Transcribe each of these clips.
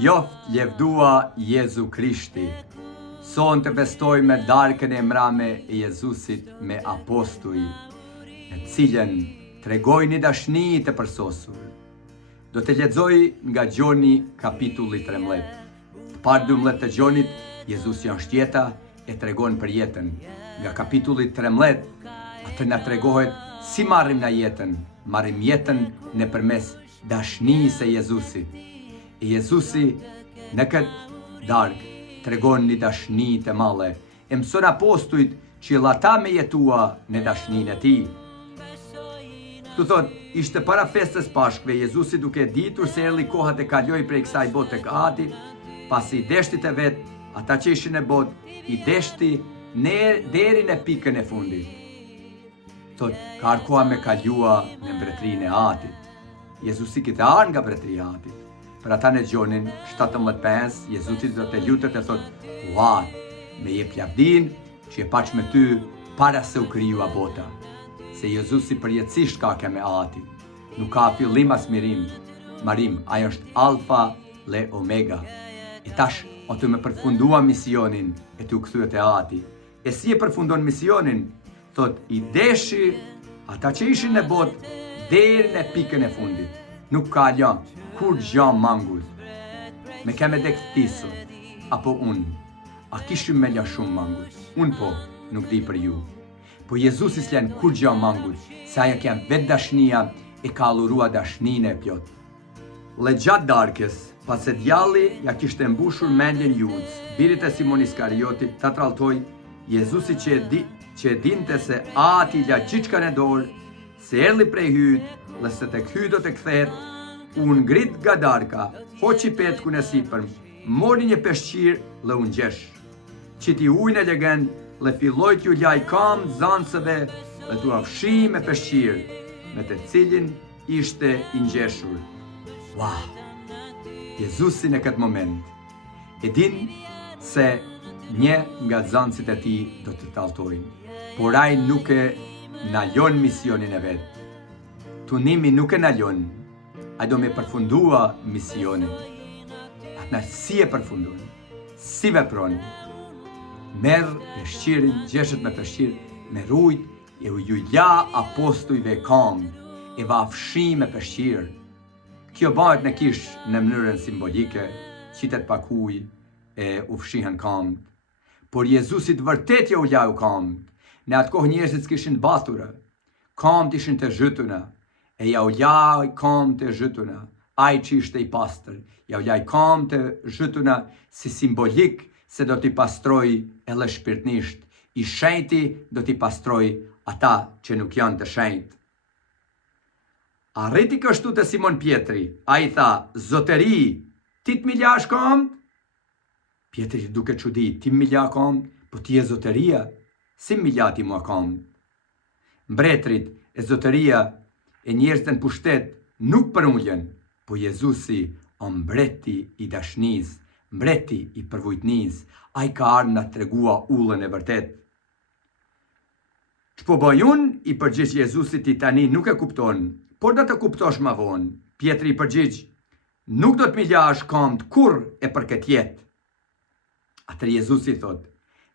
Qjoft levdua Jezu Krishti. Son të bestoj me darkën e mrame e Jezusit me apostuj, në cilën tregoj një dashni të përsosur. Do të lexoj nga Gjoni kapitulli 13. Të parë 12 të Gjonit, Jezus janë shtjeta e tregon për jetën. Nga kapitulli 13, atë na tregohet si marrim na jetën. Marrim jetën nëpërmes dashnisë së Jezusit. E Jezusi në këtë darkë tregon një dashni të madhe. E mëson apostujt që ata me jetua në dashninë e tij. Këtu thot, ishte para festës Pashkve, Jezusi duke ditur se erdhi koha të kalojë prej kësaj bote tek Ati, pasi i deshtit e vet, ata që ishin e botë, i deshti deri në pikën e fundit. Thot, ka arkoha me kalua në mbretërinë e Atit. Jezusi kite arë nga mbretëria e Atit. Për ata në Gjonin 17:5, Jezusi do të lutet e thot, ua, me jep lavdin që e paq me ty para se u krijua bota. Se Jezusi përjetësisht ka ke me Atin. Nuk ka fillim as marim, ajo është alfa le omega. E tash, o të me përfundua misionin e të u kthyet e Ati. E si e përfundon misionin? Thot, i deshi ata që ishin në botë deri në pikën e fundit. Nuk ka lënë kur gjam mangull. Me keme dek tisot, apo unë, a kishim me lja shumë mangull? Unë po, nuk di për ju. Po Jezusi s'len kur gjam mangull, se aja kem vetë dashnia e ka allurua dashnin e plot. Le gjatë darkës, pas e djalli ja kishte mbushur mendjen Judës, birit e Simon Iskariotit, ta tralltoi, Jezusi që e dinte se Ati la gjithçka në dorë, se erdhi prej hyt, dhe se tek hyt do të kthehet, unë ngrit nga darka, hoqi petkun e sipërm, mori një peshqir dhe unë gjesh. Qiti ujnë e legend, dhe filloj t'ju ljaj kam zansëve dhe t'u afshi me peshqir, me të cilin ishte i ngjeshur. Wow! Jezusi në këtë moment e din se një nga zansit e ti do të taltojnë, por ai nuk e nalon misionin e vetë. Tunimi nuk e nalon, ai do me përfundua misionin. Atë si e përfundon, si vepron. Merr peshqirin, gjeshet me peshqir, me rujt, e u la apostujve kam, e va afshi me peshqir. Kjo bëhet në kish në mënyrën simbolike, qitet pak ujë e u fshihen kam. Por Jezusit vërtet ja u lau kam. Në atë kohë njerëzit s'kishin bathura, kam ishin të zhytuna, e ja u laj kam të zhytuna, ai që ishte i pastër, ja u laj kam të zhytuna si simbolik se do t'i pastroj edhe shpirtnisht, i shenjti do t'i pastroj ata që nuk janë të shenjt. Arriti kështu të Simon Pietri, a i tha, zotëri, ti t'mi lash kam? Pietri duke çudi, ti m'mi la kam, po ti e zotëria, si m'mi la ti mua kam? Mbretrit e zotëria e njerëzit në pushtet nuk përullen, po Jezusi o mbreti i dashnis, mbreti i përvojtnis, a i ka ardhur na tregua ullën e vërtet. Ç'po bëj unë, i përgjigj Jezusi ti tani nuk e kupton, por do të kuptosh ma vonë. Pietri i përgjigj, nuk do t'mi lash kamt kur e për këtë jetë. Atër Jezusi thot,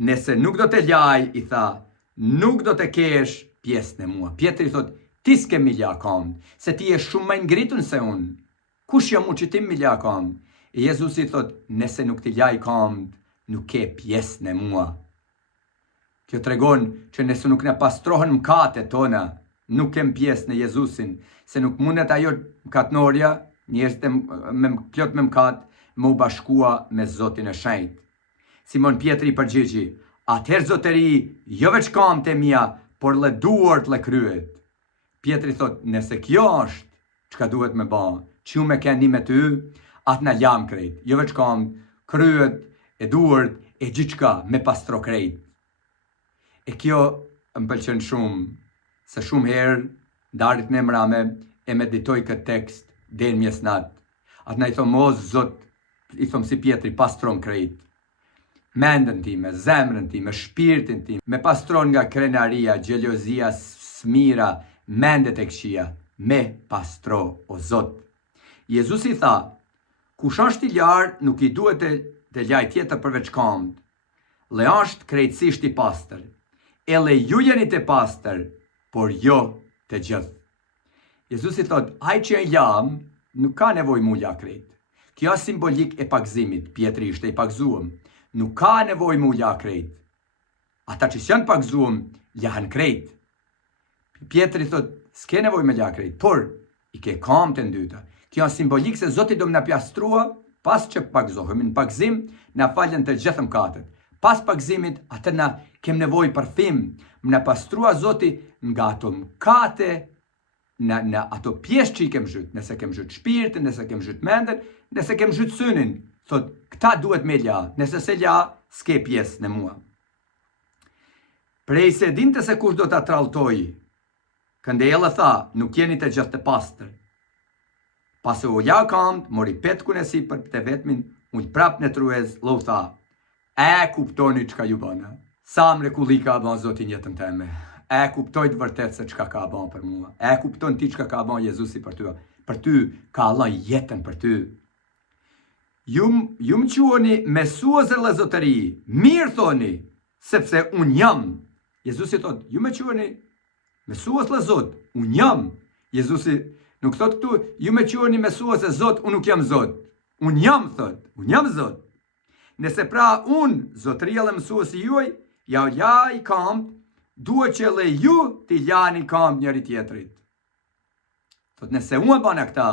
nëse nuk do të laj, i tha, nuk do të kesh pjesën e mua. Pietri thot, ti s'ke mi la kamt, se ti je shumë më ngritun se unë. Kush jam unë që ti mi la kamt? E Jezusi thot, nëse nuk t'i laj kamt, nuk ke pjesën e mua. Kjo tregon që nëse nuk ne pastrohen mkatet tona, nuk kem pjesë në Jezusin, se nuk mundet ajo mkatnorja, njerëzit plot me mkat, më u bashkua me Zotin e shenjt. Simon Pietri përgjigji, atëherë zotëri, jo veç kamt e mia, por le duart le kryet. Pietri thot, nëse kjo është, çka duhet me ba, që ju me keni me ty, atë na lam krejt, jo veç kamt, kryet, e duart, e gjithçka me pastro krejt. E kjo më pëlqen shumë, se shumë herë, darit në mrame, e meditoj këtë tekst, dhe në mjesnat. Atë na i thomë, o Zot, i thomë si Pietri, pastron krejt. Mendën time, zemrën time, shpirtin time, me pastron nga krenaria, gjelozia, smira, mendet e këqia, me pastro, o Zot. Jezusi tha, Kush është I lartë nuk I duhet të laj tjetër përveç kamët. Le është krejtësisht I pastër. Le ju jeni të pastër, por jo të gjithë. Jezusi thot, ai që e jam, nuk ka nevojë mu la krejt. Kjo është simbolik e pagzimit, Pietri ishte I pagzuam. Nuk ka nevojë mu la krejt. Ata që s'janë pagzuam, lahen krejt. Pietri thot, s'ke nevojë me la krejt, por I ke kam të ndyta. Kjo është simbolik se Zoti do më na pjastrua pas që pagzohemi. Në pagzim na falen të gjithë mëkatet. Pas pagzimit, atë na kem nevojë për fim. Më na pastrua Zoti nga ato mëkate, në ato pjesë që I kem zhyt. Nëse kem zhyt shpirtin, nëse kem zhyt mendën, nëse kem zhyt synin. Thot, këta duhet me la. Nëse se la, s'ke pjesë në mua. Prej se dinte se kush do ta tralltoj. Këndejella tha, nuk jeni të gjithë të pastër. Pas u la kamët, mori petkun e sipër të vetmin, unë prap në truez, lo tha, kuptoni çka ju bëna. Sa mrekulli ka bën Zoti në jetën time. Kuptoj të vërtet se çka ka bën për mua. Kupton ti çka ka bën Jezusi për ty. Për ty ka Allah jetën për ty. Ju më quani mesues e lezotëri. Mirë thoni, sepse unë jam. Jezusi thot, ju më quani mesues e Zot, unë jam. Jezusi nuk thot këtu, ju më quani mesues e Zot, unë nuk jam Zot. Unë jam, thot, unë jam Zot. Nëse pra unë, zotëria dhe mësuesi juaj, ja u laj kamët, duhet që le ju t'i lani kamët njëri tjetrit. Thot, nëse unë e bëna këta,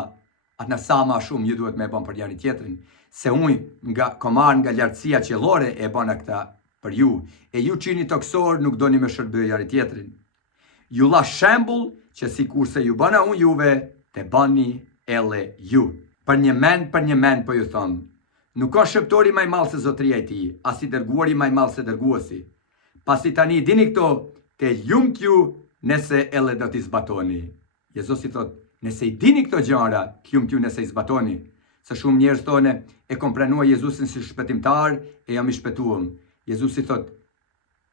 atë në sa ma shumë ju duhet me bënë për njëri tjetrin. Se unë komar nga lartësia qellore e bëna këta për ju. E ju qini toksor nuk doni me shërbëj njëri tjetrin. Ju la shembull që si kurse ju bëna unë juve, te bëni ele ju. Për një mend po ju thonë. Nuk ka shëptori maj malë se zotëria I ti, as I dërguari maj malë se dërguesi. Pasi tani dini këto, te ljumt ju nëse ele do t'i zbatoni. Jezusi thot, nëse I dini këto gjëra, ljumt ju nëse I zbatoni. Se shumë njerëz thone, e komprenua Jezusin si shpëtimtar, e jam I shpëtuam. Jezusi thot,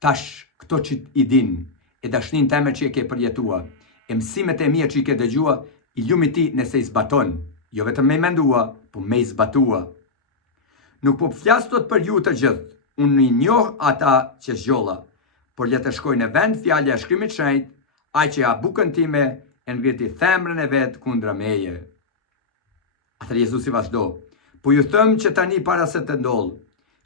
tash këto që I din, e dashnin teme që e ke përjetua, e mësimet e mia që I ke dëgjua, I ljumi ti nëse I zbaton. Jo vetëm me I mendua, po me I zbatua. Nuk po flas tot për ju të gjithë, unë I njoh ata që zgjolla, por le të shkoj në vend fjalja e Shkrimit të Shenjtë, ai që ha bukën time e ngriti themrën e vet kundra meje. Atëherë Jezusi vazhdo, po ju them që tani para se të ndodh,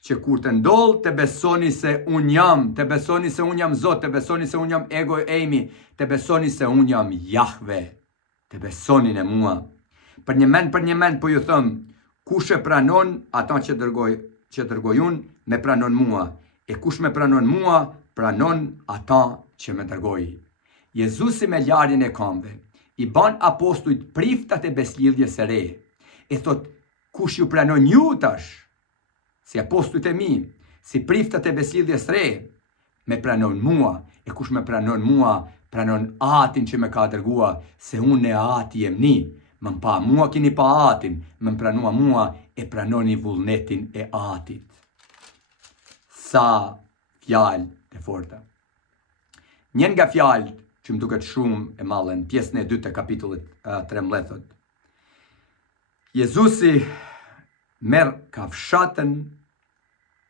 që kur të ndodh të besoni se unë jam, të besoni se unë jam Zot, të besoni se unë jam ego e emi, të besoni se unë jam Jahve, të besoni në mua. Për një mend po ju them, kush e pranon ata që dërgoj unë, me pranon mua. E kush me pranon mua, pranon ata që me dërgoj. Jezusi me larjen e kamëve, I ban apostujt priftat e beslidhjes së re. E thot, kush ju pranon ju tash, si apostujt e mi, si priftat e beslidhjes së re, me pranon mua. E kush me pranon mua, pranon atin që me ka dërgua, se unë e ati jem ni. Më pa mua kini pa atin, më pranua mua e pranoni vullnetin e atit. Sa fjalë të forta. Njën nga fjalë që më duket shumë e mallën, pjesën e 2 të kapitullit 13. Jezusi merr kafshatën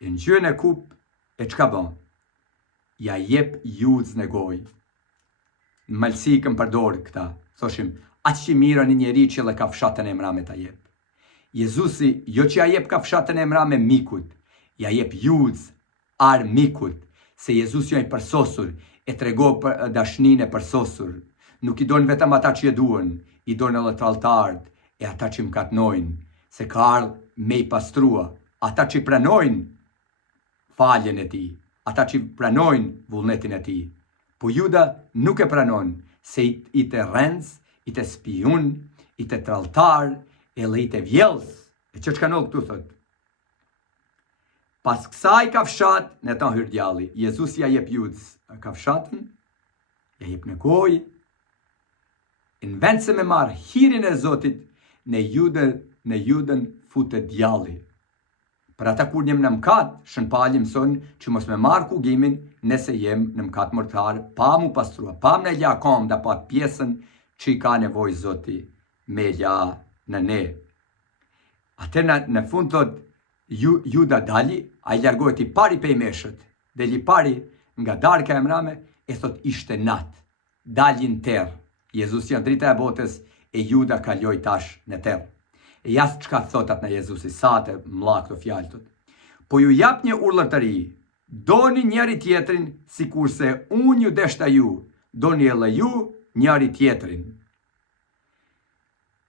e ngjyrën e kup e çka bën? Ja jep Judës në gojë. Në malsi këm përdor këta, thoshim, aqë që mira një njeri që le kafshatën e mra me ta jep. Jezusi, jo që ja jep kafshatën e mra me mikut, ja jep Judës mikut, se Jezusi jo I përsosur, e trego për dashnin e përsosur. Nuk I donë vetëm ata që e duen, I donë edhe tradhtarët, e ata që më katnojnë, se ka ardhur me I pastrua, ata që pranojnë faljen e ti, ata që pranojnë vullnetin e ti. Po Juda nuk e pranon, se I të rrendz, I të spijun, I të tradhtar, e le I të vjellës. E që ka këtu thot? Pas kësaj kafshat, në ta hyr djalli, Jezusi ja jep Judës kafshatën, ja jep në gojë, në vend se me marr hirin e Zotit, në Judën futet djalli. Për ata kur jem në mëkat, Shën Pali mëson që mos me marr kugimin nëse jem në mëkat mortar, pa mu pastrua, pa më la kam da pat pjesën që I ka nevojë Zoti me la në ne. Atë në fund thot, Juda dali, a I largohet I pari pe I meshët, deli pari nga darka e mrame, e thot ishte natë, dalin terë. Jezusi janë drita e botës, e Juda kaloj tash në terë. E jasë qka thotat në Jezusi, sa të mla këto fjalë thot. Po ju jap një urlëtëri, doni njëri tjetrin, si kurse unë ju deshta ju, doni edhe ju njëri tjetrin.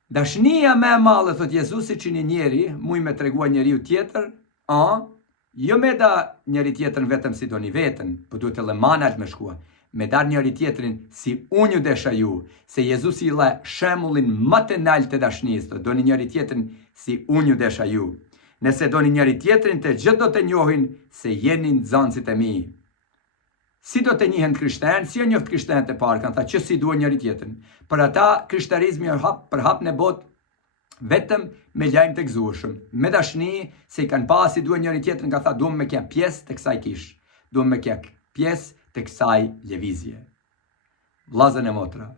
Dashnia me madhe, thot Jezusi, që një njeri, muj me tregua njeriu tjetër, jo me da njëri tjetrin vetëm si doni vetën, po duhet edhe manalt me shkua, me dar njëri tjetrin si unë ju desha ju, se Jezusi I la shemullin më të naltë të dashnisë, doni njëri tjetrin si unë ju desha ju. Nëse doni njëri tjetrin të gjithë do të njohin se jeni nxënësit e mi. Si do të njihen krishterë, si e njoft krishterët e parë, kanë tha që si duan njëri tjetrin. Për ata, krishterizmi për hap në botë, vetëm me lajm të gëzueshëm, me dashni, se I kanë pa si duan njëri tjetrin, ka tha duam me kja pjesë të kësaj kish, duam me kja pjesë të kësaj lëvizje. Vllazën e motra,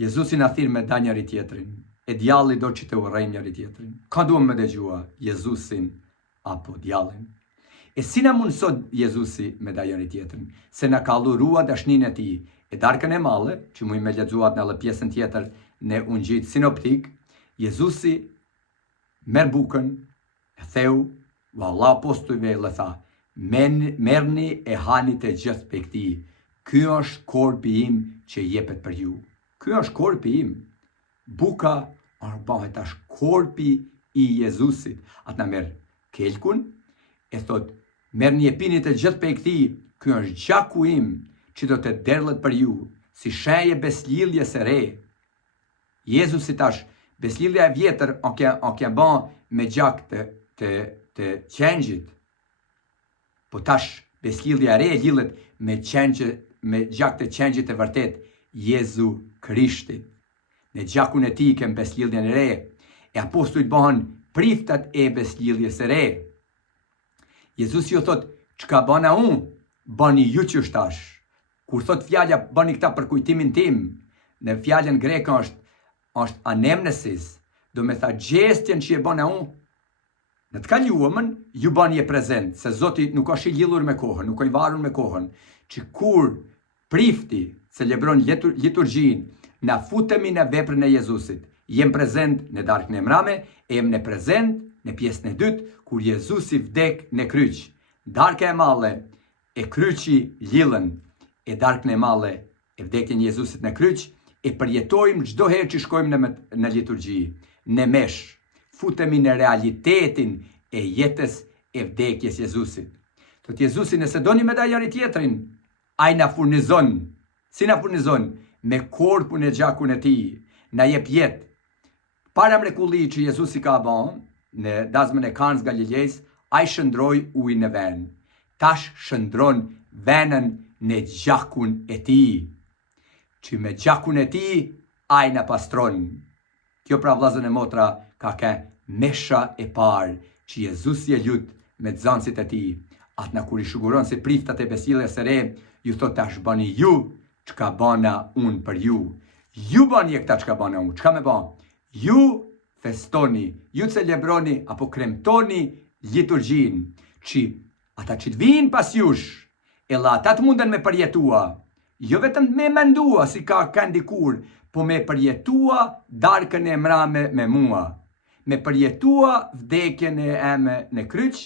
Jezusi na thirr me da njëri tjetrin, e djalli do që të urrejmë njëri tjetrin. Ka duam me dëgjua, Jezusin apo djallin. E si na mundësot Jezusi me da njëri tjetrin, se na ka dhurua dashnin e Tij, e darkën e madhe, që mujmë me lexuat në pjesën tjetër në ungjit sinoptik, Jezusi merr bukën, e theu, valla apostujve e tha, merrni e hani të gjithë pe këtij. Ky është korpi im që jepet për ju. Ky është korpi im. Buka bëhet tash korpi I Jezusit. Atë na merr kelkun, e thot, merrni e pini të gjithë pe këtij. Ky është gjaku im që do të derllet për ju, si shenjë beslidhje së re. Jezusi tash beslidhja e vjetër o kja bën me gjak të qengjit. Po tash beslidhja e re lidhet me gjak të qengjit e vërtet, Jezu Krishtit. Në gjakun e Tij kem beslidhjen e re, e apostujt bëhen priftat e beslidhjes së re. Jezusi ju thot, çka bëna unë, bëni ju qysh tash. Kur thot fjala bëni këta për kujtimin tim, në fjalën greke është anemnesis, do me tha gjestjen që e bëna unë, në të kaluamën ju bëni e prezent, se Zoti nuk është I lidhur me kohën, nuk është I varur me kohën, që kur prifti celebron liturgjin, na futemi në veprën e Jezusit. Jem prezent në darkën e mrame, e jem në prezent në pjesën e dytë, kur Jezusi vdek në kryq. Darka e madhe e kryqi lidhen, e darkën e madhe e vdekjen e Jezusit në kryq, e përjetojmë çdo herë që shkojmë në liturgji, në mesh, futemi në realitetin e jetës e vdekjes Jezusit. Thot Jezusi, nëse doni me da njëri tjetrin, ai na furnizon. Si na furnizon? Me korpun e gjakun e Tij, na jep jetë. Para mrekulli që Jezusi ka bën në dazmën e Kanës Galilejës, ai shëndroi ujin në ven. Tash shëndron venën në gjakun e Tij. Që me gjakun e Tij ai na pastron. Kjo pra vllazën e motra ka mesha e parë që Jezusi e lut me nxënësit e Tij. Atë na kur I shuguron se priftat e besjelljes së re, ju thot tash bëni ju çka bëna unë për ju. Ju bëni këta çka bëna unë. Çka me bën? Ju festoni, ju celebroni apo kremtoni liturgjin, që ata që të vinë pas jush, e la ata të munden me përjetua, jo vetëm me mendua si ka dikur, po me përjetua darkën e mrame me mua, me përjetua vdekjen e eme në kryq,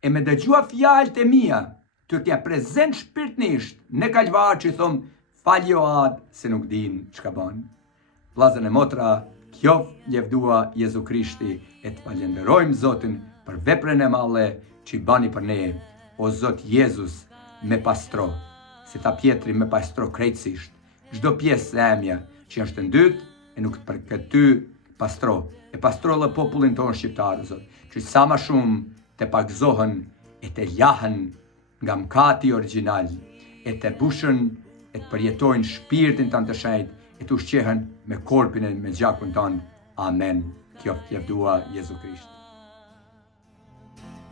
e me dëgjua fjalët e mia, të t'ja prezent shpirtnisht në kalvar që thom, faljo ad se nuk din çka bën. Vllazën e motra, kjo lëvdua Jezu Krishti, e të falenderojmë Zotin për veprën e madhe që I bani për ne. O Zot Jezus, me pastro, si tha Pietri, me pastro krejtësisht, çdo pjesë e emja që është ndyt, e nuk për këtë pastro, e pastro dhe popullin tonë shqiptarë, Zot, që sa ma shumë të pagzohen e të lahen nga mkati original, e të bushën, e të përjetojnë shpirtin tanë të shenjtë, e të ushqehen me korpin e me gjakun tanë. Amen. Kjo lëvdua Jezu Krisht.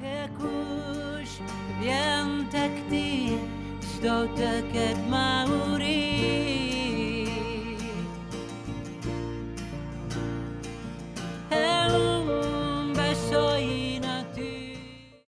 E kush vjen tek ti, çdo të ketë ma uri.